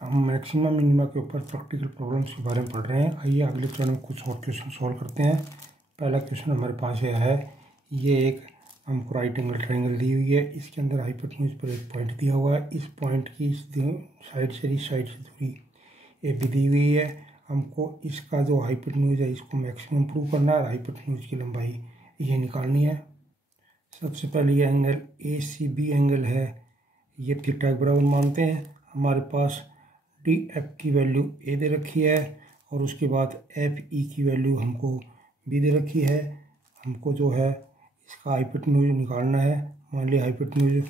हम maximum minima के ऊपर प्रैक्टिकल प्रॉब्लम्स के बारे में पढ़ रहे हैं। आइए अगले चरण में कुछ और क्वेश्चन सॉल्व करते हैं। पहला क्वेश्चन हमारे पास यह है, ये एक हमको राइट एंगल ट्रायंगल दी हुई है, इसके अंदर हाइपोटेन्यूज पर एक पॉइंट दिया हुआ है, इस पॉइंट की इस साइड से दूरी ए बी दी हुई है। हमको इसका जो हाइपोटेन्यूज है इसको मैक्सिमम प्रूव करना है, हाइपोटेन्यूज की लंबाई ये निकालनी है। सबसे पहले ये angle A C B angle है, ये थीटा के बराबर मानते हैं। हमारे पास डी एफ की वैल्यू ए दे रखी है और उसके बाद एफ ई की वैल्यू हमको बी दे रखी है। हमको जो है इसका हाइपोटेन्यूज निकालना है। मान लिया हाइपोटेन्यूज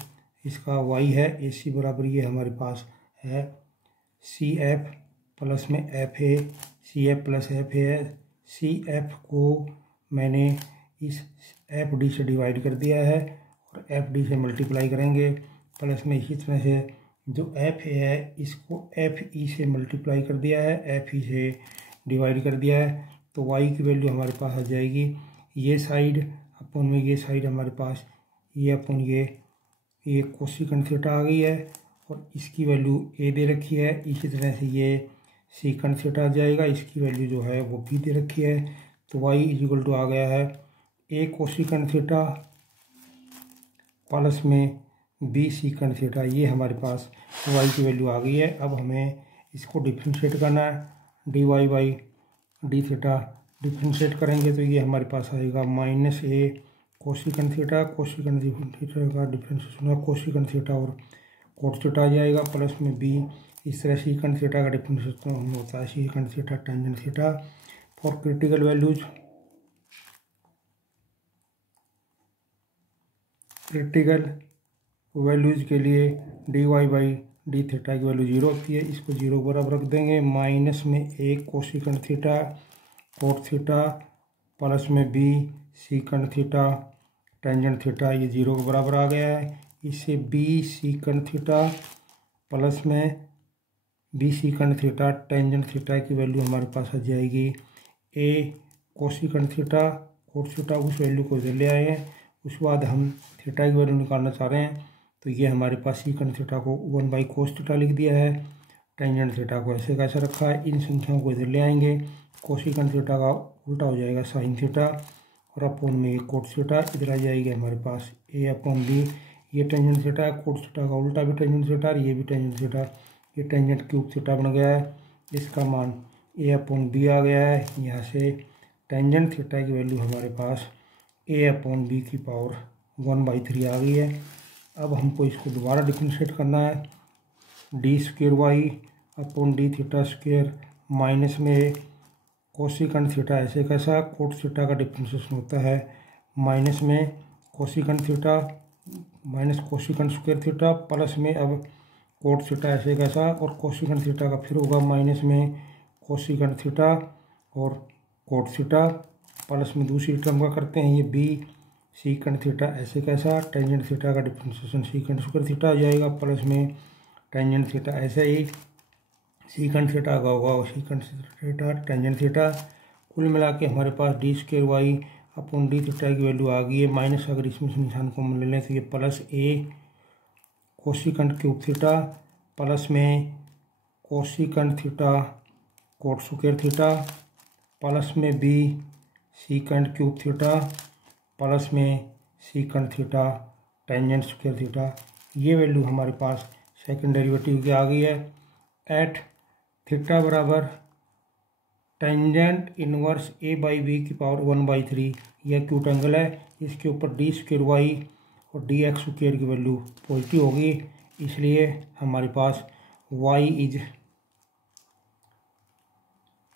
इसका वाई है, ए सी बराबर ये हमारे पास है सी एफ प्लस में F A, C F plus F A है। सी एफ को मैंने इस एफ डी से डिवाइड कर दिया है और एफ डी से मल्टीप्लाई करेंगे, प्लस में इसी तरह से जो एफ ए है इसको एफ ई से मल्टीप्लाई कर दिया है, एफ ई से डिवाइड कर दिया है। तो वाई की वैल्यू हमारे पास आ जाएगी ये साइड अपन में, ये साइड हमारे पास ये अपन ये कोसिकेंट थीटा आ गई है और इसकी वैल्यू ए दे रखी है। इसी तरह से ये सीकेंट थीटा आ जाएगा, इसकी वैल्यू जो है वो बी दे रखी है। तो वाई इक्वल टू आ गया है ए कोसिकेंट थीटा प्लस में बी सीकेंट थीटा, ये हमारे पास वाई की वैल्यू आ गई है। अब हमें इसको डिफ्रेंशिएट करना है, d y by d theta differentiate करेंगे तो ये हमारे पास आएगा minus A cosecant theta, cosecant theta का डिफ्रेंशिएशन होगा कोसिकेंट थीटा और कोट थीटा आ जाएगा, प्लस में बी। इस तरह सीकेंट थीटा का डिफ्रेंशिएशन होता है secant theta tangent theta. For critical values, critical values के लिए d y by d theta की वैल्यू 0 होती है, इसको 0 बराबर रख देंगे। माइनस में A cosecant theta cot theta plus में B secant theta tangent theta, ये 0 के बराबर आ गया है। इससे बी सीकेंट थीटा प्लस में B secant theta tangent theta की वैल्यू हमारे पास आ जाएगी A cosecant theta cot theta, उस वैल्यू को इधर ले आए हैं। उसके बाद हम थीटा की वैल्यू निकालना चाह रहे हैं, तो ये हमारे पास सीकेंट थीटा को 1/cos थीटा लिख दिया है, टेंजेंट थीटा को ऐसे कैसे रखा है। इन संख्याओं को इधर ले आएंगे, कोसिकेंट थीटा का उल्टा हो जाएगा साइन थीटा और अपॉन में कोट थीटा, इधर आ जाएगी हमारे पास ए अपॉन बी। ये टेंजेंट थीटा है, कोट थीटा का उल्टा भी टेंजेंट थीटा, ये भी टेंजेंट थीटा, ये टेंजेंट क्यूब थीटा बन गया है। इसका मान ए अपॉन बी आ गया है। यहाँ से टेंजेंट थीटा की वैल्यू हमारे पास ए अपॉन बी की पावर 1/3 आ गई है। अब हमको इसको दोबारा डिफरेंशिएट करना है, d square Y upon D theta square minus में कोसिकेंट थीटा ऐसे कैसा, कोट थीटा का डिफरेंशिएशन होता है माइनस में cosecant theta minus cosecant square theta plus में अब कोट थीटा ऐसे कैसा, और कोसिकेंट थीटा का फिर होगा माइनस में कोसिकेंट थीटा और कोट थीटा प्लस में दूसरी टर्म का करते हैं ये बी सीकेंट थीटा ऐसे कैसा, टेंजेंट थीटा का डिफरेंशिएशन सीकेंट स्क्वायर थीटा आ जाएगा, प्लस में टेंजेंट थीटा ऐसे ही सीकेंट थीटा का होगा सीकेंट थीटा टेंजेंट थीटा। कुल मिला के हमारे पास D square Y upon D theta की वैल्यू आ गई है। माइनस अगर इसमें से निशान को ले लें तो ये plus A cosecant cube theta plus में cosecant theta cot square theta plus में B secant cube theta plus में secant theta tangent square theta, ये वैल्यू हमारे पास सेकंड डेरिवेटिव की आ गई है। एट थीटा बराबर tangent inverse A by B की पावर 1/3, यह एक्यूट एंगल है। इसके ऊपर डी स्क्वेयर वाई और डी एक्स स्क्वेयर की वैल्यू पॉजिटिव होगी, इसलिए हमारे पास Y is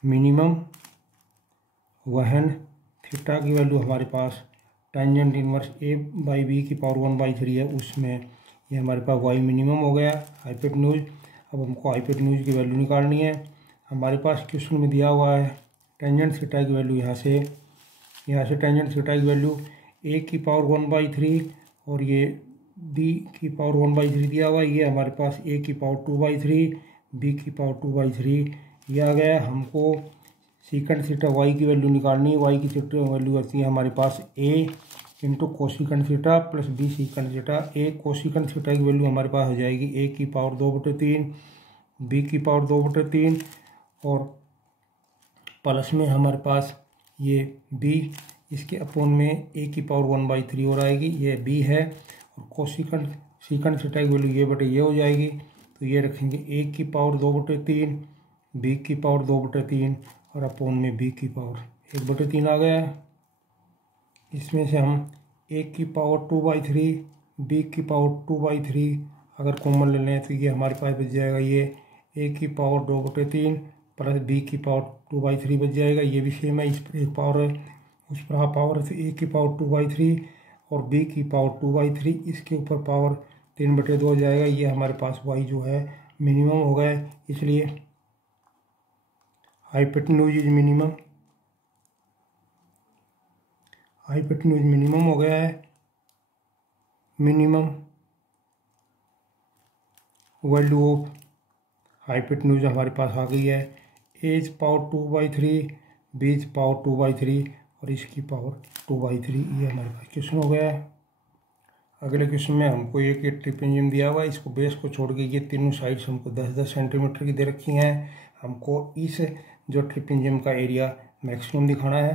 minimum when theta की वैल्यू हमारे पास tangent inverse A by B की पावर 1/3 है, उसमें ये हमारे पास वाई मिनिमम हो गया हाइपोटेन्यूज। अब हमको हाइपोटेन्यूज की वैल्यू निकालनी है। हमारे पास क्वेश्चन में दिया हुआ है टेंजेंट थीटा की वैल्यू यहाँ से टेंजेंट थीटा की वैल्यू ए की पावर 1/3 और ये बी की पावर 1/3 दिया हुआ है, ये हमारे पास ए की पावर 2/3 बी की पावर 2/3 ये आ गया। हमको सीकेंट थीटा वाई की वैल्यू निकालनी है। वाई की थीटा वैल्यू आती है हमारे पास A into cosecant theta plus B secant theta. A cosecant theta की वैल्यू हमारे पास हो जाएगी ए की पावर 2/3 बी की पावर 2/3 और प्लस में हमारे पास ये बी, इसके अपोन में ए की पावर 1/3 और आएगी, ये बी है। और कोसिकेंट सीकेंट थीटा की वैल्यू ये बटे ये हो जाएगी, तो ये रखेंगे ए की पावर 2/3, बी की पावर 2/3 और अपोन में बी की पावर 1/3 आ गया है। इसमें से हम ए की पावर 2/3, बी की पावर 2/3 अगर कॉमन ले लें तो ये हमारे पास बच जाएगा, ये ए की पावर 2/3 प्लस बी की पावर 2/3 बच जाएगा। ये भी सेम है, इस पर एक पावर है उस पर हाफ पावर है, तो ए की पावर 2/3 और बी की पावर 2/3, इसके ऊपर पावर 3/2 हो जाएगा। ये हमारे पास वाई जो है मिनिमम हो गया है, इसलिए hypotenuse is minimum, hypotenuse minimum हो गया है। मिनिमम वैल्यू ऑफ हाइपोटेन्यूज हमारे पास आ गई है, A is power 2/3, B is power 2/3 और इसकी पावर 2/3। ये हमारे पास क्वेश्चन हो गया है। अगले क्वेश्चन में हमको एक ट्रिपेजियम दिया हुआ है, इसको बेस को छोड़ के ये तीनों साइड्स हमको 10-10 सेंटीमीटर की दे रखी हैं। हमको इस जो ट्रिपेजियम का एरिया मैक्सिमम दिखाना है।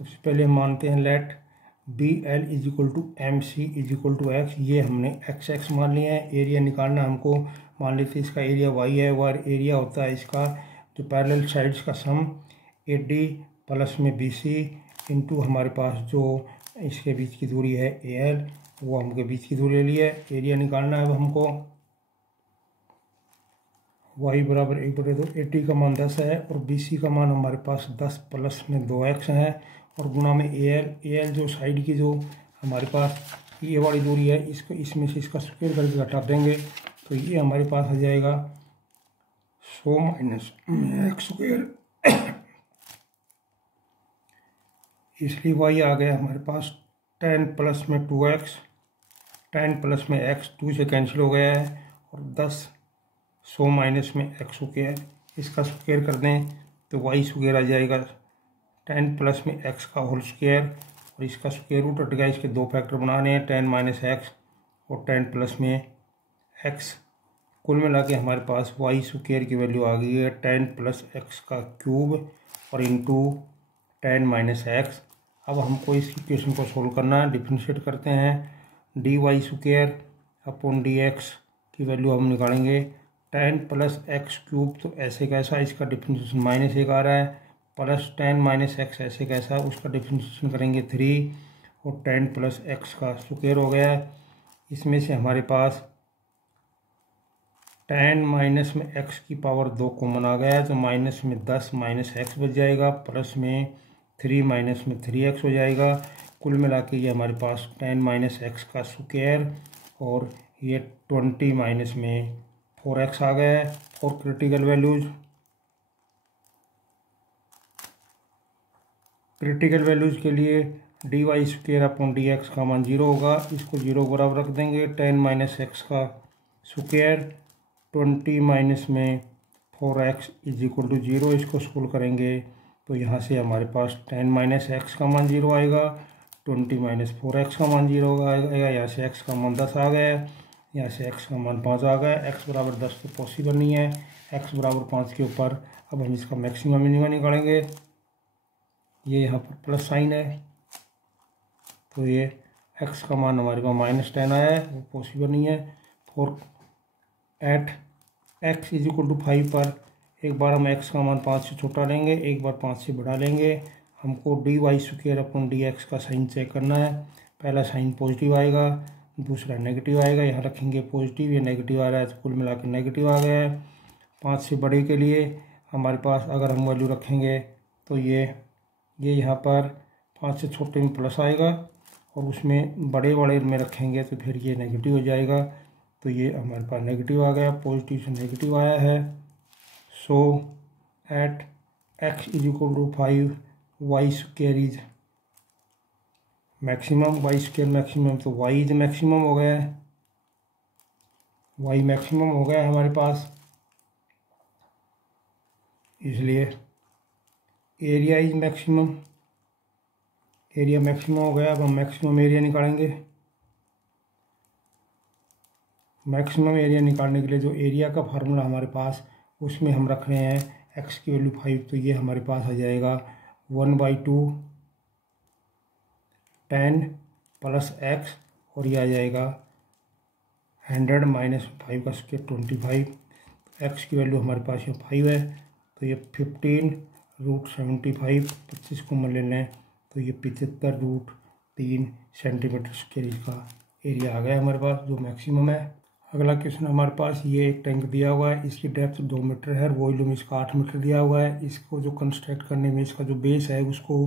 सबसे पहले हम मानते हैं let B L is equal to M C is equal to x, ये हमने एक्स एक्स मान लिया है। एरिया निकालना हमको, मान लेते हैं इसका एरिया वाई है, और एरिया होता है इसका जो पैरेलल साइड्स का सम ए डी प्लस में बी सी इंटू हमारे पास जो इसके बीच की दूरी है ए एल, वो हमके बीच की दूरी ले ली है। एरिया निकालना है अब हमको, वाई बराबर 1/2, ए टी का मान 10 है और बी सी का मान हमारे पास 10 प्लस में 2x है और गुना में ए एल जो साइड की जो हमारे पास ये वाली दूरी है, इसको इसमें से इसका स्क्वायर करके घटा देंगे तो ये हमारे पास आ जाएगा 100 माइनस एक्स स्क्वायर, इसलिए वाई आ गया हमारे पास 10 प्लस में 2x, 10 प्लस में x 2 से कैंसिल हो गया है और 10 100 माइनस में एक्स स्क्वायर, इसका स्क्वायर कर दें तो वाई स्क्वायर आ जाएगा 10 प्लस में एक्स का होल स्क्वायर और इसका स्क्वायर रूट हट गया। इसके दो फैक्टर बनाने हैं, 10 माइनस एक्स और 10 प्लस में एक्स, कुल मिला के हमारे पास वाई स्क्वायर की वैल्यू आ गई है 10 प्लस एक्स का क्यूब और इंटू 10 माइनस एक्स। अब हमको इस इक्वेशन को सोल्व करना है, डिफरेंशिएट करते हैं, d y square upon d x की वैल्यू हम निकालेंगे 10 प्लस एक्स क्यूब, तो ऐसे कैसा, इसका डिफरेंशिएशन -1 आ रहा है, प्लस 10 माइनस एक्स ऐसे कैसा, उसका डिफरेंशिएशन करेंगे 3 और 10 प्लस एक्स का स्क्वायर हो गया। इसमें से हमारे पास 10 माइनस में एक्स की पावर 2 कॉमन आ गया है, तो माइनस में 10 माइनस एक्स बच जाएगा, प्लस में 3 माइनस में 3x हो जाएगा। कुल मिला के ये हमारे पास 10 माइनस एक्स का स्क्वायर और ये 20 माइनस में 4x आ गया है। और क्रिटिकल वैल्यूज के लिए d y square upon d x का मान 0 होगा, इसको 0 बराबर रख देंगे। 10 माइनस एक्स का स्क्वायर 20 माइनस में 4x इज इक्वल टू 0, इसको सोल्व करेंगे तो यहाँ से हमारे पास 10 माइनस एक्स का मान 0 आएगा, 20 माइनस 4x का मान 0 आएगा, यहाँ से x का मान 10 आ गया, यहाँ से x का मान 5 आ गया। x बराबर 10 तो पॉसिबल नहीं है, x बराबर 5 के ऊपर अब हम इसका मैक्सिमम मिनिमम निकालेंगे। ये यहाँ पर प्लस साइन है तो ये x का मान हमारे पास -10 आया है, वो पॉसिबल नहीं है। For at x is equal to 5 पर एक बार हम x का मान 5 से छोटा लेंगे, एक बार 5 से बढ़ा लेंगे। हमको d y square upon d x का साइन चेक करना है, पहला साइन पॉजिटिव आएगा, दूसरा नेगेटिव आएगा, यहाँ रखेंगे पॉजिटिव, ये नेगेटिव आ रहा है तो कुल मिला के नेगेटिव आ गया है। 5 से बड़े के लिए हमारे पास अगर हम वैल्यू रखेंगे तो ये यहाँ पर 5 से छोटे में प्लस आएगा और उसमें बड़े में रखेंगे तो फिर ये नेगेटिव हो जाएगा, तो ये हमारे पास नेगेटिव आ गया, पॉजिटिव से नेगेटिव आया है। So at x is equal to 5 Y square is maximum, Y square maximum, तो वाई इज मैक्सिमम हो गया है, वाई मैक्सिमम हो गया है हमारे पास, इसलिए area is maximum, area maximum हो गया। अब हम मैक्सिमम एरिया निकालेंगे, मैक्सिमम एरिया निकालने के लिए जो एरिया का फार्मूला हमारे पास, उसमें हम रख रहे हैं एक्स की वैल्यू 5, तो ये हमारे पास आ जाएगा 1/2 10 प्लस एक्स, और ये आ जाएगा 100 माइनस 5 का स्क्वायर 25। एक्स की वैल्यू हमारे पास ये 5 है, तो ये 15√75, 25 को मान ले लें तो ये 75√3 सेंटीमीटर स्क्वायर इसका एरिया आ गया हमारे पास, जो मैक्सिमम है। अगला क्वेश्चन हमारे पास, ये एक टैंक दिया हुआ है, इसकी डेप्थ 2 मीटर है, वॉल्यूम इसका 8 मीटर दिया हुआ है। इसको जो कंस्ट्रक्ट करने में इसका जो बेस है उसको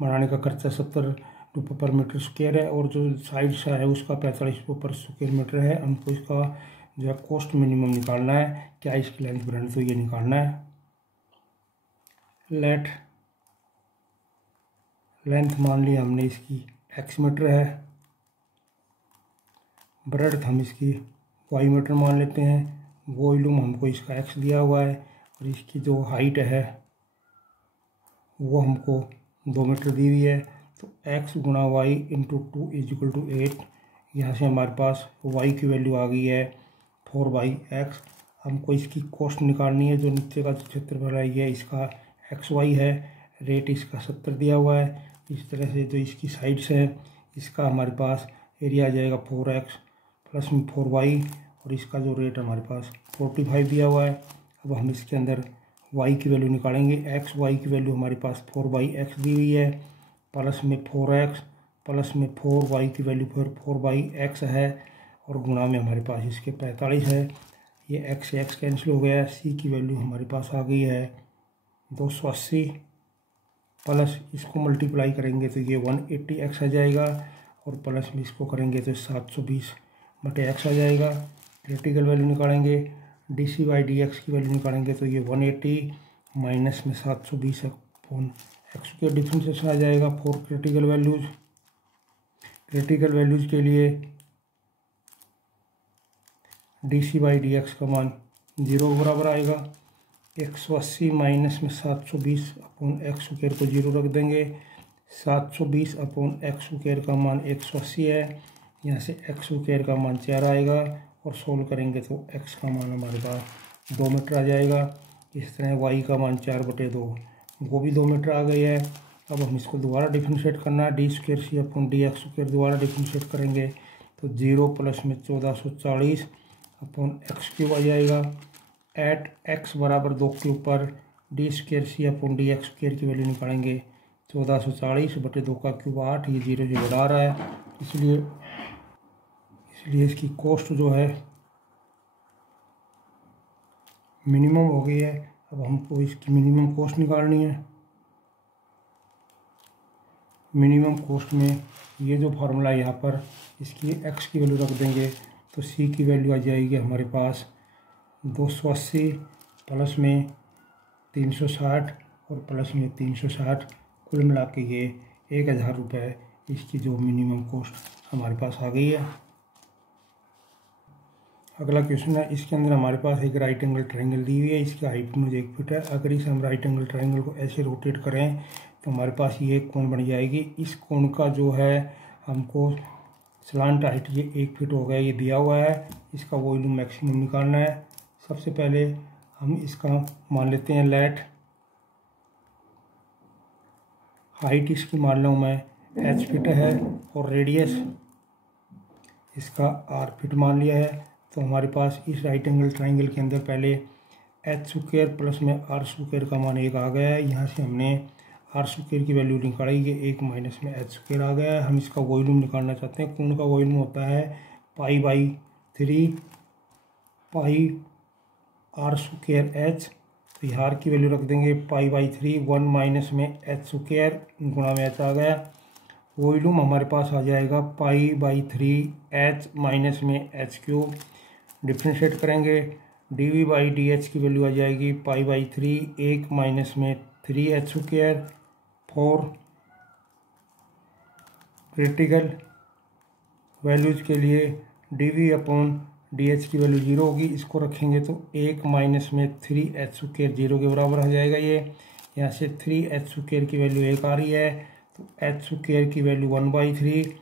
बनाने का खर्चा 70 रुपये पर मीटर स्क्वायर है, और जो साइड सा है उसका 45 रुपये पर स्क्वायर मीटर है। हमको इसका जो है कॉस्ट मिनिमम निकालना है, क्या इसकी लेंथ ब्रेड्थ, तो ये निकालना है। लेंथ मान लिया हमने इसकी x मीटर है, ब्रेड्थ हम इसकी y मीटर मान लेते हैं, वॉल्यूम हमको इसका x दिया हुआ है, और इसकी जो हाइट है वो हमको 2 मीटर दी हुई है। तो x गुणा y इंटू 2 = 8। यहाँ से हमारे पास y की वैल्यू आ गई है 4/x। हमको इसकी कॉस्ट निकालनी है, जो नीचे का जो क्षेत्रफल है ये इसका xy है, रेट इसका 70 दिया हुआ है। इस तरह से जो इसकी साइड्स है इसका हमारे पास एरिया आ जाएगा 4x प्लस में 4y, और इसका जो रेट हमारे पास 45 दिया हुआ है। अब हम इसके अंदर y की वैल्यू निकालेंगे। y की वैल्यू हमारे पास 4/x दी हुई है, प्लस में 4x प्लस में 4y की वैल्यू फिर 4/x है, और गुणा में हमारे पास इसके 45 है। ये x से x कैंसिल हो गया। c की वैल्यू हमारे पास आ गई है 280, प्लस इसको मल्टीप्लाई करेंगे तो ये 180x आ जाएगा, और प्लस में इसको करेंगे तो 720/x आ जाएगा। क्रिटिकल वैल्यू निकालेंगे, dc/dx की वैल्यू निकालेंगे तो ये 180 माइनस में 720/x के डिफ्रेंशिएशन आ जाएगा for critical values. Critical values के लिए dc/dx का मान 0 के बराबर आएगा। 180 माइनस में 720/x स्क्वायर को 0 रख देंगे। 720/x स्क्वायर का मान 180 है, यहाँ से x स्क्वायर का मान 4 आएगा, और सोल्व करेंगे तो x का मान हमारे पास 2 मीटर आ जाएगा। इस तरह y का मान 4/2, वो भी 2 मीटर आ गई है। अब हम इसको दोबारा डिफ्रेंशिएट करना है, d²c/dx² दोबारा डिफ्रेंशिएट करेंगे तो 0 प्लस में 1440/x³ आ जाएगा। एट x बराबर 2 के ऊपर d²c/dx² की वैल्यू निकालेंगे 1440/2 का क्यूब 8, ये 0 से बढ़ा रहा है, इसलिए इसकी कॉस्ट जो है मिनिमम हो गई है। अब हमको इसकी मिनिमम कॉस्ट निकालनी है। मिनिमम कॉस्ट में ये जो फार्मूला यहाँ पर इसकी x की वैल्यू रख देंगे तो c की वैल्यू आ जाएगी हमारे पास 280 प्लस में 360 और प्लस में 360, कुल मिला के ये 1000 रुपये इसकी जो मिनिमम कॉस्ट हमारे पास आ गई है। अगला क्वेश्चन है, इसके अंदर हमारे पास एक राइट एंगल ट्रायंगल दी हुई है, इसकी हाइपोटेन्यूज 1 फीट है। अगर इस हम राइट एंगल ट्रायंगल को ऐसे रोटेट करें तो हमारे पास ये एक कोण बन जाएगी। इस कोण का जो है हमको स्लांट हाइट ये 1 फीट हो गया, ये दिया हुआ है। इसका वॉल्यूम मैक्सिमम निकालना है। सबसे पहले हम इसका मान लेते हैं लेट हाइट इसकी मान लूँ मैं h फीट है, और रेडियस इसका r फीट मान लिया है। तो हमारे पास इस राइट एंगल ट्रायंगल के अंदर पहले h² प्लस में r² का मान 1 आ गया है। यहाँ से हमने r² की वैल्यू निकालेंगे, 1 माइनस में h² आ गया है। हम इसका वॉल्यूम निकालना चाहते हैं। कोण का वॉल्यूम होता है π/3 पाई r²h, तो यहाँ r की वैल्यू रख देंगे π/3, 1 माइनस में h² गुणा में h आ गया। वॉल्यूम हमारे पास आ जाएगा π/3h माइनस में h³। डिफ्रेंशिएट करेंगे, dv/dh की वैल्यू आ जाएगी π/3, 1 माइनस में 3h²। फॉर क्रिटिकल वैल्यूज के लिए dv/dh की वैल्यू 0 होगी, इसको रखेंगे तो 1 माइनस में 3h² 0 के बराबर आ जाएगा। ये यहाँ से 3h² की वैल्यू 1 आ रही है, तो h² की वैल्यू 1/3,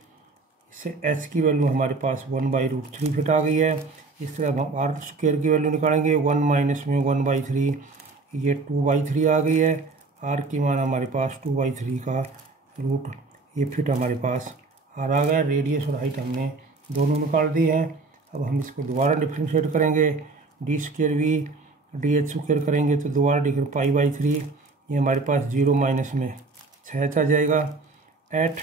इससे h की वैल्यू हमारे पास 1/√3 फिट आ गई है। इस तरह हम आर स्क्वायर की वैल्यू निकालेंगे। 1 माइनस में 1/3, ये 2/3 आ गई है। आर की मान हमारे पास 2/3 का रूट, ये फिट हमारे पास आर आ गया। रेडियस और हाइट हमने दोनों निकाल दी है। अब हम इसको दोबारा डिफ्रेंशिएट करेंगे। D square v d h square करेंगे तो दोबारा डिग्री π/3, ये हमारे पास 0 माइनस में 6 आ जाएगा। At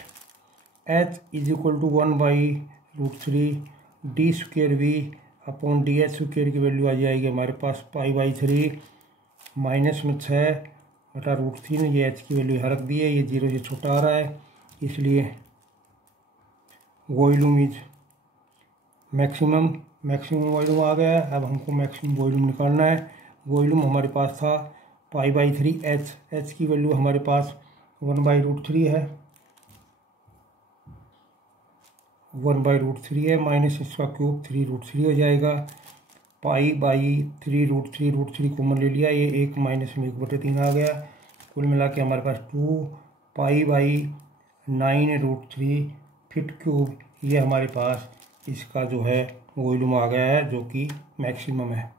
h is equal to 1/√3 d square v upon d h square की वैल्यू आ जाएगी हमारे पास π/3 माइनस में 6/√3। ये एच की वैल्यू यहाँ रख दी है, ये 0 से छोटा आ रहा है, इसलिए वॉल्यूम इज मैक्सिमम वॉल्यूम आ गया है। अब हमको मैक्सिमम वॉल्यूम निकालना है। वॉल्यूम हमारे पास था π/3 एच की वैल्यू हमारे पास 1/√3 है, 1/√3 है, माइनस इसका क्यूब 3√3 हो जाएगा। π/3√3 कॉमन ले लिया, ये 1 माइनस में 1/3 आ गया। कुल मिला के हमारे पास 2π/9√3 फिट क्यूब, ये हमारे पास इसका जो है वॉल्यूम आ गया है, जो कि मैक्सिमम है।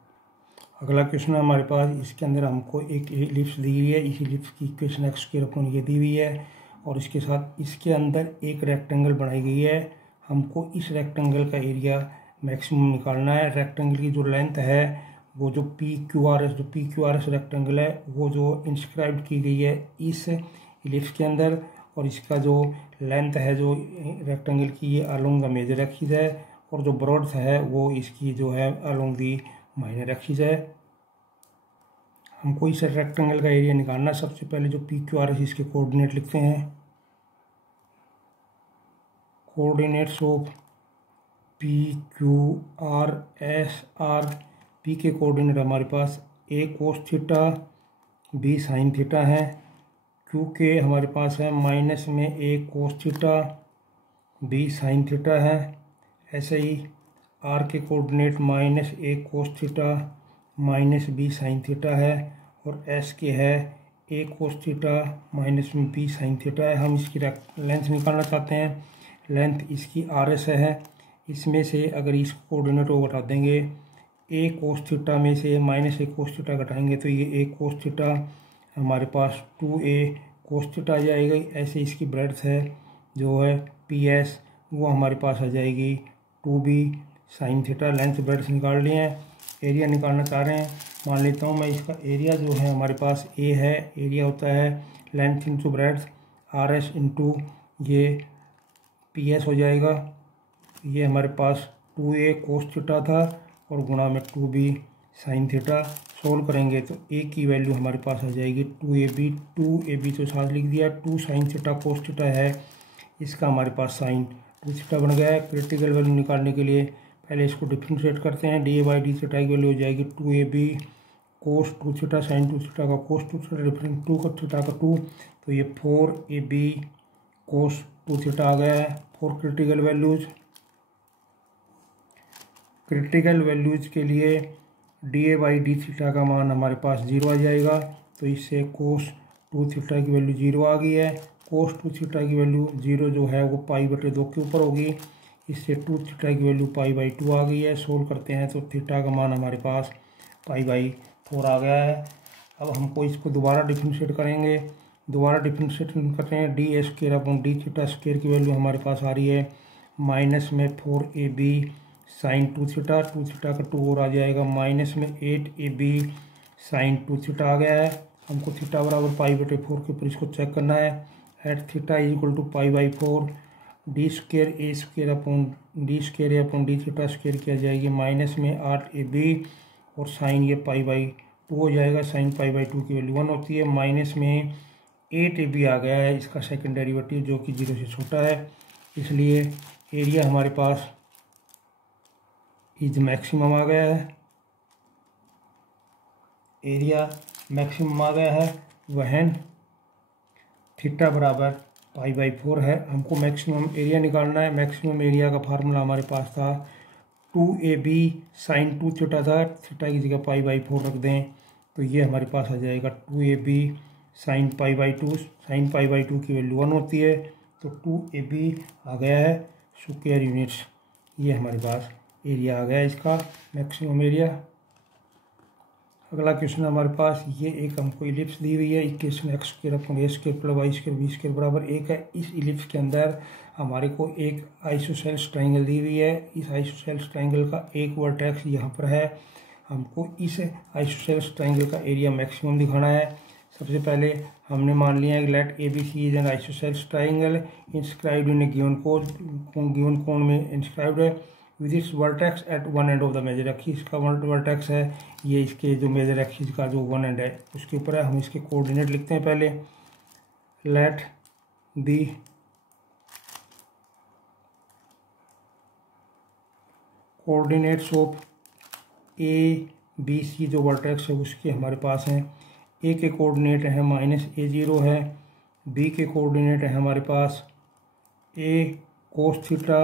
अगला क्वेश्चन है हमारे पास, इसके अंदर हमको एक एलिप्स दी हुई है। इस एलिप्स की इक्वेशन x² ये दी हुई है और इसके साथ इसके अंदर एक रेक्टेंगल बनाई गई है। हमको इस रेक्टेंगल का एरिया मैक्सिमम निकालना है। रेक्टेंगल की जो लेंथ है वो जो PQRS रेक्टेंगल है वो जो इंस्क्राइब की गई है इस एलिप्स के अंदर, और इसका जो लेंथ है जो रेक्टेंगल की ये अलोंग द मेजर एक्सिस है, और जो ब्रॉड्थ है वो इसकी जो है अलोंग दी माइनर एक्सिस है। हमको इस रेक्टेंगल का एरिया निकालना है। सबसे पहले जो PQRS इसके कोऑर्डिनेट लिखते हैं। Coordinates of PQRS are, P के कोऑर्डिनेट हमारे पास a cos theta b sin theta है। क्यू के हमारे पास है माइनस में a cos theta b sin theta है। ऐसे ही आर के coordinate minus a cos theta minus b sin theta है, और एस के है a cos थीटा माइनस में b sin थीटा है। हम इसकी लेंथ निकालना चाहते हैं। लेंथ इसकी RS है। इसमें से अगर इस कोऑर्डिनेट को घटा देंगे, a cos थीटा में से माइनस a cos थीटा घटाएंगे तो ये a cos थीटा हमारे पास 2a cos थीटा आ जाएगा। ऐसे इसकी ब्रेड्थ है जो है PS, वो हमारे पास आ जाएगी 2b sin theta. Length breadth निकाल लिए हैं। एरिया निकालना चाह रहे हैं। मान लेता हूँ मैं इसका एरिया जो है हमारे पास a है, एरिया होता है length into breadth RS into ये PS हो जाएगा। ये हमारे पास 2a cos थीटा था और गुणा में 2b sin थीटा। सोल्व करेंगे तो a की वैल्यू हमारे पास आ जाएगी 2ab तो साथ लिख दिया। 2 sin थीटा cos थीटा है, इसका हमारे पास sin 2 थीटा बन गया है। क्रिटिकल वैल्यू निकालने के लिए पहले इसको डिफ्रेंशिएट करते हैं। d/d थीटा की वैल्यू हो जाएगी 2ab cos 2 theta sin 2 theta का cos 2 थीटा डिफरेंस 2 का थीटा का 2, तो ये 4ab cos 2 थीटा आ गया है। फॉर क्रिटिकल वैल्यूज के लिए da/d थीटा का मान हमारे पास 0 आ जाएगा, तो इससे cos 2 थीटा की वैल्यू 0 आ गई है। cos 2 थीटा की वैल्यू 0 जो है वो π/2 के ऊपर होगी, इससे 2 थीटा की वैल्यू π/2 आ गई है। सोल्व करते हैं तो थीटा का मान हमारे पास π/4 आ गया है। अब हमको इसको दोबारा डिफ्रेंशिएट करेंगे। दोबारा डिफ्रेंशिएट करते हैं। d² थीटा स्क्वायर की वैल्यू हमारे पास आ रही है माइनस में 4ab sin 2 थीटा, 2 थीटा का 2 और आ जाएगा, माइनस में 8ab sin 2 थीटा आ गया है। हमको थीटा बराबर π/4 के ऊपर इसको चेक करना है। At theta is equal to π/4 d² upon d theta square की आ जाएगी माइनस में 8ab और साइन ये π/2 हो जाएगा। साइन π/2 की वैल्यू 1 होती है। माइनस में 8ab आ गया है इसका सेकंड डेरिवेटिव जो कि 0 से छोटा है, इसलिए एरिया हमारे पास इज मैक्सिमम आ गया है। एरिया मैक्सिमम आ गया है वहन थीटा बराबर π/4 है। हमको मैक्सिमम एरिया निकालना है। मैक्सिमम एरिया का फार्मूला हमारे पास था 2ab sin 2 थीटा था, थीटा की जगह π/4 रख दें तो ये हमारे पास आ जाएगा 2ab sin π/2। sin π/2 की वैल्यू 1 होती है, तो 2ab आ गया है। स्क्वायर यूनिट्स ये हमारे पास एरिया आ गया इसका मैक्सिमम एरिया। अगला क्वेश्चन हमारे पास ये एक हमको इलिप्स दी हुई है। Equation X square upon A square plus Y square B square बराबर 1 है। इस इलिप्स के अंदर हमारे को एक आइसोसेल्स ट्राइंगल दी हुई है। इस आइसोसेल्स ट्राइंगल का एक वर्टेक्स यहाँ पर है। हमको इस आइसोसेल्स ट्राइंगल का एरिया मैक्सिमम दिखाना है। सबसे पहले हमने मान लिया है कि let A B C is an isosceles triangle inscribed in a given कोण में इंस्क्राइब्ड है with its vertex at one end of the major axis. इसका वर्टेक्स है ये इसके जो मेजर एक्सिस का जो वन एंड है उसके ऊपर है। हम इसके कोऑर्डिनेट लिखते हैं पहले। Let the coordinates of A B C जो वर्टेक्स है उसके हमारे पास हैं। ए के कोऑर्डिनेट है -a0 है। बी के कोऑर्डिनेट है हमारे पास a cos theta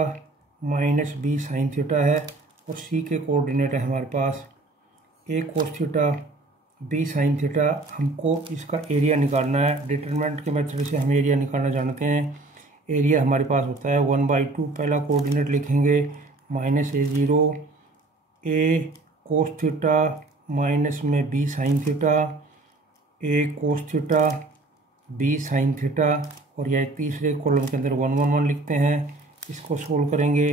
-b sine theta है। और सी के कोऑर्डिनेट है हमारे पास a cos theta b sine theta. हमको इसका एरिया निकालना है। डिटरमिनेंट के मेथड से हम एरिया निकालना जानते हैं। एरिया हमारे पास होता है 1/2। पहला कोऑर्डिनेट लिखेंगे -a0 a cos theta minus में b sine theta a cos theta b sine theta. और यह तीसरे कॉलम के अंदर 1 1 1 लिखते हैं। इसको सोल्व करेंगे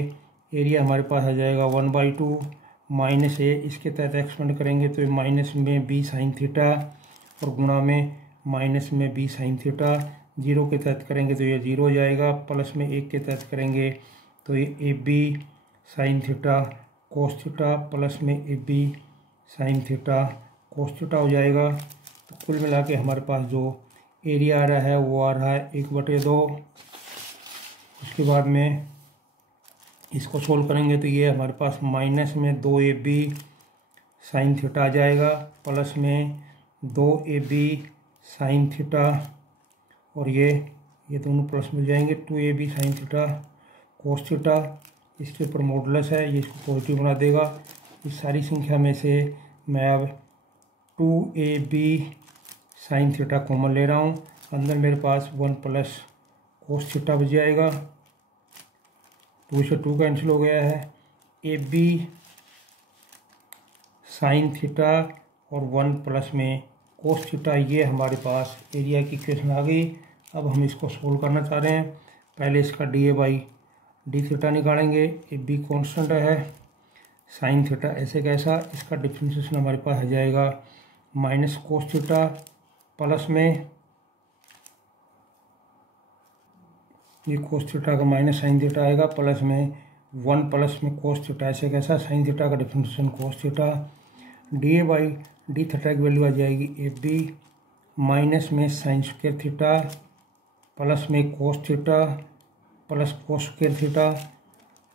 एरिया हमारे पास आ जाएगा 1/2 माइनस ए इसके तहत एक्सपेंड करेंगे तो माइनस में b साइन थीटा और गुणा में माइनस में b साइन थीटा। 0 के तहत करेंगे तो ये 0 हो जाएगा। प्लस में 1 के तहत करेंगे तो ये A B sine theta cos theta plus में A B sine theta cos theta हो जाएगा। तो कुल मिला के हमारे पास जो एरिया आ रहा है वो आ रहा है 1/2। उसके बाद में इसको सोल्व करेंगे तो ये हमारे पास माइनस में 2ab साइन थीटा आ जाएगा प्लस में 2ab साइन थीटा और ये दोनों प्लस मिल जाएंगे 2ab sign theta cos theta. इसके ऊपर मॉडुलस है ये इसको पॉजिटिव बना देगा। इस सारी संख्या में से मैं अब 2ab साइन थीटा कॉमन ले रहा हूँ। अंदर मेरे पास 1 प्लस कोस थीटा बच जाएगा। 2 से 2 कैंसिल हो गया है। ए बी साइन थीटा और 1 प्लस में कोस थीटा ये हमारे पास एरिया की इक्वेशन आ गई। अब हम इसको सोल्व करना चाह रहे हैं। पहले इसका डी थीटा निकालेंगे। ए बी कॉन्स्टेंट है। साइन थीटा ऐसे कैसा इसका डिफ्रेंशिएशन हमारे पास आ जाएगा माइनस कोस थीटा प्लस में ये कोस थीटा का माइनस साइन थीटा आएगा प्लस में 1 प्लस में कोस थीटा ऐसे कैसा साइन थीटा का differentiation cos theta. D theta की वैल्यू आ जाएगी ए बी माइनस में साइन स्क्वायर थीटा प्लस में cos theta plus cos square theta.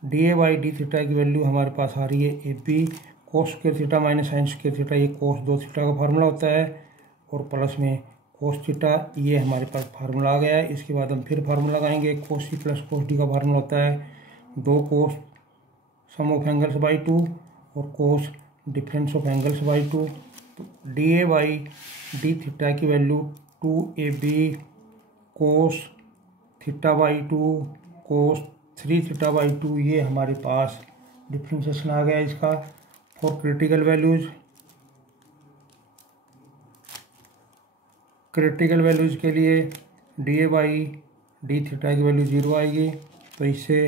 D theta की वैल्यू हमारे पास आ रही है a b cos square theta minus sine square theta ये कोस 2 थीटा का फार्मूला होता है और प्लस में कोस थीटा ये हमारे पास फार्मूला आ गया है। इसके बाद हम फिर फार्मूला लगाएंगे कोस सी प्लस कोस डी का फार्मूला होता है 2 कोस सम ऑफ एंगल्स बाई 2 और कोस डिफरेंस ऑफ एंगल्स बाई 2। तो डी थीटा की value 2ab cos theta by 2 cos 3 theta by 2 ये हमारे पास डिफ्रेंशिएशन आ गया इसका। फॉर क्रिटिकल वैल्यूज़ के लिए डी थीटा की वैल्यू 0 आएगी। तो इससे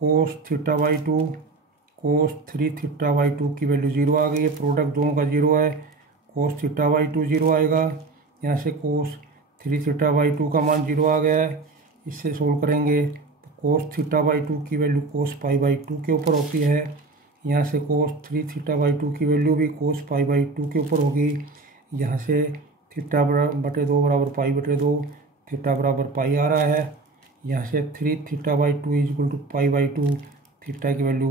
cos theta by 2 cos 3 theta by 2 की वैल्यू 0 आ गई है। प्रोडक्ट दोनों का 0 है। कोस थीटा बाई 2 0 आएगा। यहाँ से कोस 3 थीटा बाई 2 का मान 0 आ गया है। इससे सोल्व करेंगे तो कोस थीटा बाई 2 की वैल्यू कोस पाई बाई 2 के ऊपर होती है। यहाँ से कोस 3 थीटा बाई 2 की वैल्यू भी कोस पाई बाई 2 के ऊपर होगी। यहाँ से थीटा बटे 2 बराबर पाई बटे 2 थीटा बराबर पाई आ रहा है। यहाँ से 3 theta by 2 is equal to pi by 2 theta की वैल्यू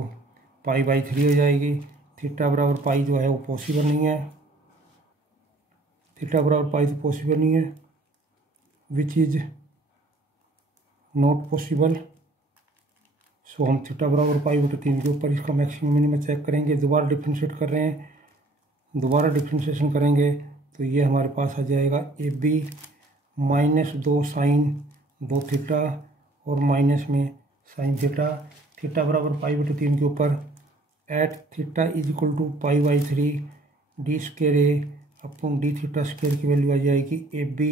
पाई बाई 3 हो जाएगी। थीटा बराबर पाई जो है वो पॉसिबल नहीं है। थीटा बराबर पाई तो पॉसिबल नहीं है विच इज नॉट पॉसिबल। सो हम थीटा बराबर पाई बटे 3 के ऊपर इसका मैक्सिमम मिनिमम चेक करेंगे। दोबारा डिफ्रेंशिएट कर रहे हैं। दोबारा डिफ्रेंशिएशन करेंगे तो ये हमारे पास आ जाएगा a b minus 2 sine 2 theta और माइनस में साइन थीटा। थीटा बराबर पाई बटे 3 के ऊपर at theta is equal to pi by 3 d square a upon D theta square की वैल्यू आ जाएगी a b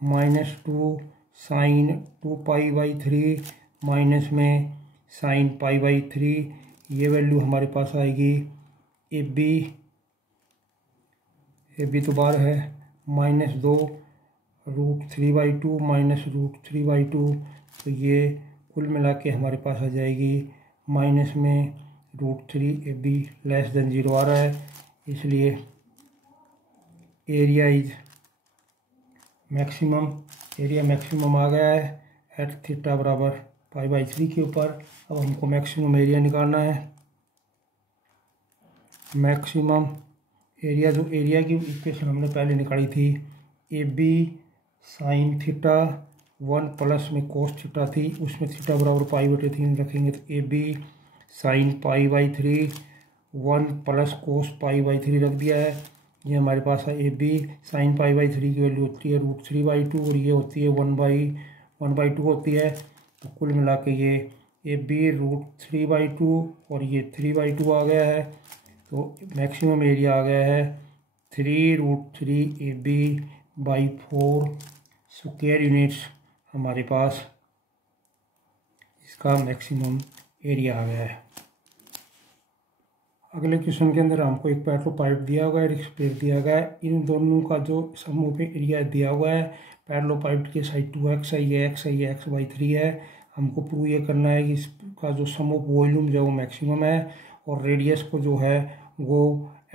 -2 sine 2 pi by 3 minus में साइन पाई बाई 3, ये वैल्यू हमारे पास आएगी ए बी तो बार है -2 √3/2 माइनस √3/2, तो ये कुल मिला के हमारे पास आ जाएगी माइनस में √3 ए बी लेस देन 0 आ रहा है, इसलिए एरिया मैक्सिमम आ गया है एट थीटा बराबर पाई बाई 3 के ऊपर। अब हमको मैक्सिमम एरिया निकालना है। मैक्सिमम एरिया, जो एरिया की इक्वेशन हमने पहले निकाली थी, a B sine theta 1 plus में कोस थीटा थी, उसमें थीटा बराबर पाई बटे 3 रखेंगे तो a B sine pi by 3 1 plus cos pi by 3 रख दिया है। ये हमारे पास है a B sine pi by 3 की वैल्यू होती है √3/2 और ये होती है 1/2 होती है, तो कुल मिला के ये ए बी √3/2 और ये 3/2 आ गया है, तो मैक्सिमम एरिया आ गया है 3√3 a b by 4 square units. हमारे पास इसका मैक्सिमम एरिया आ गया है। अगले क्वेश्चन के अंदर हमको एक पैरेलल पाइप दिया हुआ है, एक स्पेयर दिया गया है, इन दोनों का जो समूह पे एरिया दिया हुआ है, पैरेलल पाइप की साइड 2x है, ये x/3 है। हमको प्रूव ये करना है कि इसका जो समूह वॉल्यूम जो है वो मैक्सिमम है, और रेडियस को जो है वो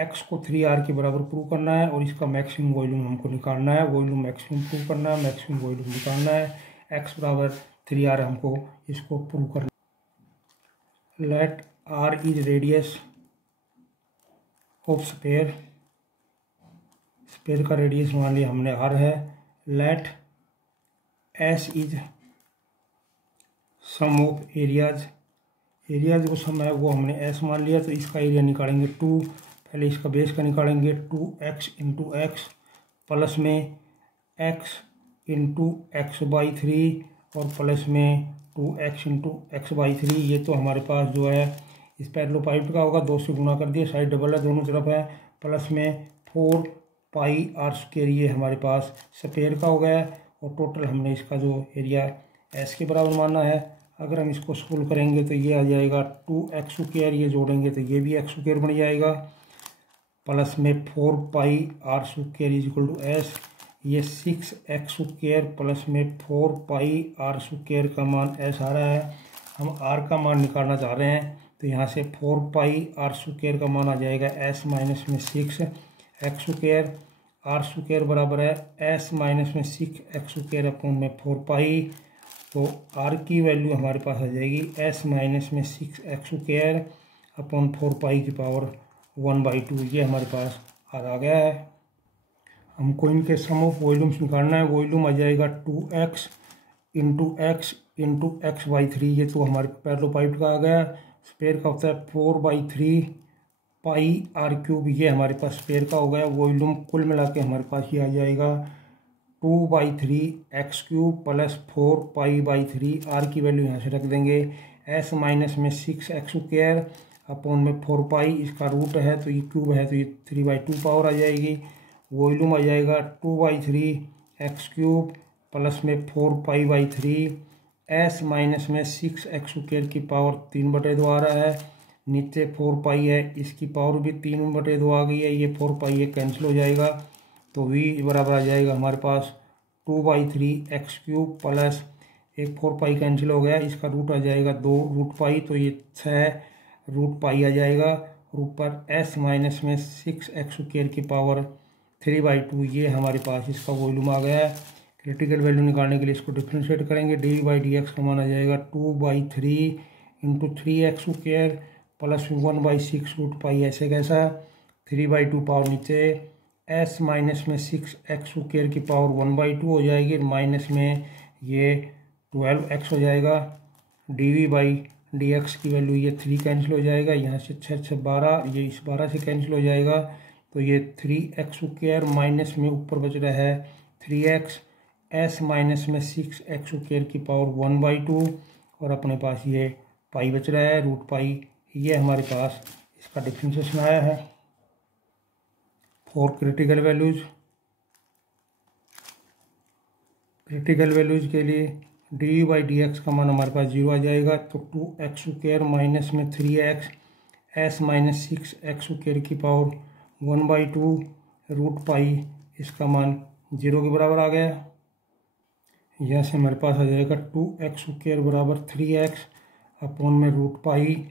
x को 3r के बराबर प्रूव करना है, और इसका मैक्सिमम वॉल्यूम हमको निकालना है। वॉल्यूम मैक्सिमम प्रूव करना है, मैक्सिमम वॉल्यूम निकालना है, x बराबर 3r हमको इसको प्रूव करना है। Let r is radius of sphere का रेडियस मान लिया हमने r है। Let s is sum of areas को सम है वो हमने s मान लिया, तो इसका एरिया निकालेंगे 2, पहले इसका बेस का निकालेंगे 2x इंटू एक्स प्लस में x इंटू x/3 और प्लस में 2x इंटू x/3। ये तो हमारे पास जो है इस पैरेलल पाइप का होगा, 2 से गुना कर दिया, साइड डबल है दोनों तरफ है, प्लस में 4 पाई r स्क्वायर ये हमारे पास स्पेयर का हो गया, और टोटल हमने इसका जो एरिया s के बराबर माना है। अगर हम इसको सोल्व करेंगे तो ये आ जाएगा 2x स्क्वायर, ये जोड़ेंगे तो ये भी x स्क्वायर बन जाएगा, प्लस में 4 pi r square is equal to s, ये 6x स्क्वायर प्लस में 4 पाई r स्क्वायर का मान s आ रहा है। हम r का मान निकालना चाह रहे हैं, तो यहाँ से 4 पाई r स्क्वायर का मान आ जाएगा s माइनस में 6x स्क्वायर, r स्क्वायर बराबर है s माइनस में 6x स्क्वायर अपॉन में 4 पाई, तो r की वैल्यू हमारे पास आ जाएगी s माइनस में 6x स्क्वायर अपॉन 4 पाई की पावर 1/2, ये हमारे पास आ गया है। हमको इनके सम ऑफ वॉल्यूम्स निकालना है। वॉल्यूम आ जाएगा 2x इंटू x/3, ये तो हमारे पैरेलल पाइप का आ गया। स्पेयर का होता है 4/3 पाई r³, ये हमारे पास स्पेयर का हो गया। वॉल्यूम कुल मिला के हमारे पास ये आ जाएगा 2/3 x³ प्लस 4 पाई/3, r की वैल्यू यहाँ से रख देंगे s माइनस में 6x स्क्वायर अपॉन में 4 पाई, इसका रूट है तो ये क्यूब है तो ये 3/2 पावर आ जाएगी। वॉल्यूम आ जाएगा 2/3 x³ प्लस में 4 पाई/3, s माइनस में 6x स्क्वायर की पावर 3/2 आ रहा है, नीचे 4 पाई है, इसकी पावर भी 3/2 आ गई है, ये 4 पाई है कैंसिल हो जाएगा, तो v बराबर आ जाएगा हमारे पास 2/3 x³ प्लस एक 4 पाई कैंसिल हो गया, इसका रूट आ जाएगा 2 रूट पाई, तो ये 6 रूट पाई आ जाएगा, और ऊपर s माइनस में 6x स्क्वायर की पावर 3/2, ये हमारे पास इसका वॉल्यूम आ गया है। क्रिटिकल वैल्यू निकालने के लिए इसको डिफ्रेंशिएट करेंगे, dy/dx का मान आ जाएगा 2/3 into 3x square plus 1/6 root pi, ऐसे कैसा 3/2 पावर नीचे, s माइनस में 6x स्क्वायर की पावर 1/2 हो जाएगी, माइनस में ये 12x हो जाएगा, dv/dx की वैल्यू ये 3 कैंसिल हो जाएगा, यहाँ से 6 12, ये इस 12 से कैंसिल हो जाएगा, तो ये 3x स्क्वायर माइनस में ऊपर बच रहा है 3x, s माइनस में 6x स्क्वायर की पावर 1/2, और अपने पास ये पाई बच रहा है, रूट पाई ये हमारे पास इसका डिफरेंशिएशन आया है। फॉर क्रिटिकल वैल्यूज के लिए डी बाई डी एक्स का मान हमारे पास 0 आ जाएगा। तो 2x² माइनस में 3x s माइनस 6x² की पावर 1/2 रूट पाई, इसका मान 0 के बराबर आ गया। यहाँ से हमारे पास आ जाएगा 2x² बराबर 3x अपॉन में रूट पाई,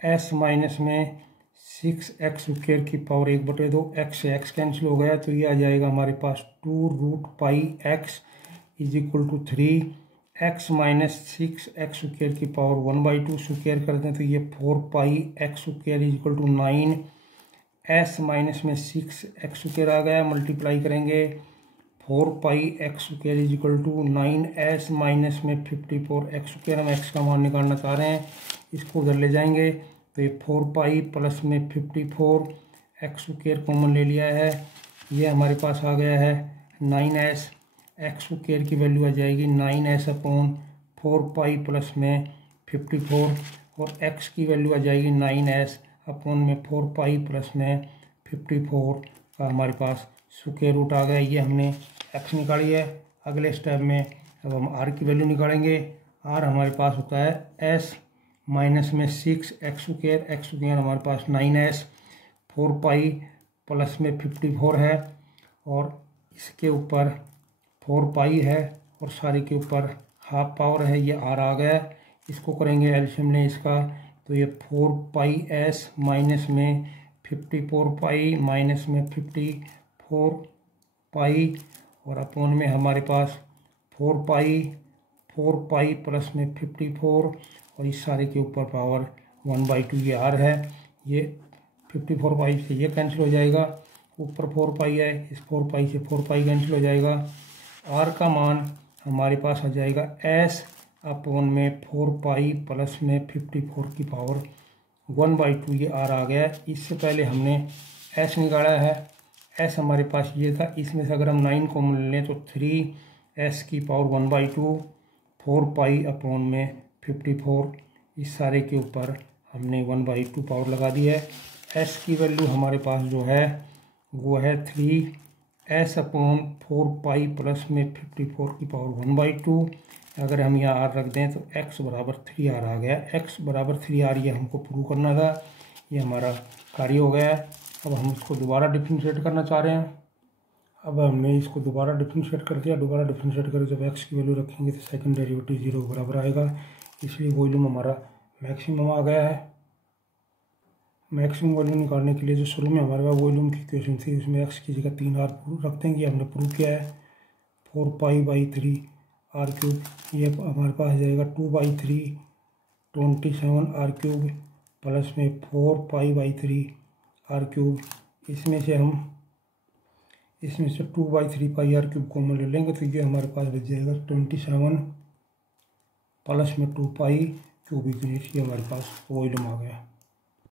s माइनस में 6x² की पावर 1/2, x से x कैंसिल हो गया तो ये आ जाएगा हमारे पास 2 root pi x is equal to 3, x minus 6x² की पावर 1/2 स्क्वायर करते हैं तो ये 4 pi x² is equal to 9, s minus में 6x² आ गया, मल्टीप्लाई करेंगे 4 pi x² is equal to 9s minus में 54x²। हम x का मान निकालना चाह रहे हैं, इसको उधर ले जाएंगे तो ये 4 पाई प्लस में 54x² कॉमन ले लिया है, ये हमारे पास आ गया है 9s। x² की वैल्यू आ जाएगी 9s अपॉन 4 पाई प्लस में 54 और x की वैल्यू आ जाएगी 9s अपॉन में 4 पाई प्लस में 54 का हमारे पास स्क्वायर रूट आ गया। ये हमने x निकाली है। अगले स्टेप में अब हम r की वैल्यू निकालेंगे। r हमारे पास होता है s माइनस में 6x² हमारे पास 9s, 4 पाई प्लस में 54 है और इसके ऊपर 4 पाई है और सारे के ऊपर हाफ पावर है, ये r आ गया। इसको करेंगे एलसीएम लें इसका तो ये 4 पाई s माइनस में 54 पाई माइनस में 54 पाई और अपॉन में हमारे पास 4 पाई प्लस में 54 और इस सारे के ऊपर पावर 1/2 ये r है। ये 54 पाई से ये कैंसिल हो जाएगा, ऊपर 4 पाई है, इस 4 पाई से 4 पाई कैंसिल हो जाएगा। r का मान हमारे पास आ जाएगा s अपॉन में 4 पाई प्लस में 54 की पावर 1/2 ये r आ गया। इससे पहले हमने s निकाला है, s हमारे पास ये था, इसमें से अगर हम 9 कॉमन ले लें तो 3s की पावर 1/2 4 पाई अपॉन में 54, इस सारे के ऊपर हमने 1/2 पावर लगा दी है। s की वैल्यू हमारे पास जो है वो है 3s अपॉन 4 पाई प्लस में 54 की पावर 1/2। अगर हम यहाँ r रख दें तो x बराबर 3r आ गया। x बराबर 3r ये हमको प्रूव करना था, ये हमारा कार्य हो गया है। अब हम इसको दोबारा डिफरेंशिएट करना चाह रहे हैं। अब हमने इसको दोबारा डिफरेंशिएट कर दिया। दोबारा डिफरेंशिएट करके जब x की वैल्यू रखेंगे तो सेकंड डेरिवेटिव 0 के बराबर आएगा, इसलिए वॉल्यूम हमारा मैक्सिमम आ गया है। मैक्सिमम वॉल्यूम निकालने के लिए जो शुरू में हमारे पास वॉल्यूम की इक्वेशन थी उसमें x की जगह 3r रख देंगे, हमने प्रूव किया है। 4 पाई बाई 3 r क्यूब, ये हमारे पास आ जाएगा 2/3 27 r क्यूब प्लस में 4 पाई बाई 3 r क्यूब। इसमें से 2/3 पाई r क्यूब कॉमन ले लेंगे तो ये हमारे पास बच जाएगा 27 प्लस में 2 पाई क्यूबिक यूनिट, ये हमारे पास वॉल्यूम आ गया।